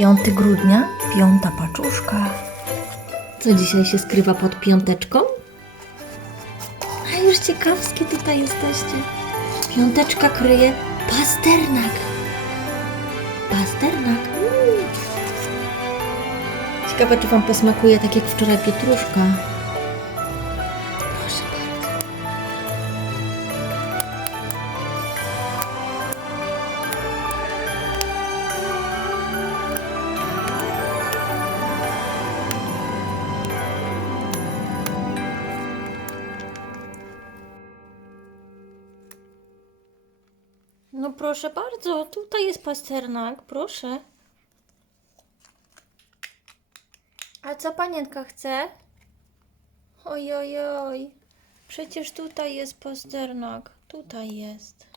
5 grudnia, piąta paczuszka. Co dzisiaj się skrywa pod piąteczką? A już ciekawskie tutaj jesteście. Piąteczka kryje pasternak. Pasternak. Mm. Ciekawe, czy Wam posmakuje tak jak wczoraj pietruszka. No proszę bardzo, tutaj jest pasternak, proszę. A co panienka chce? Oj, oj, oj. Przecież tutaj jest pasternak. Tutaj jest.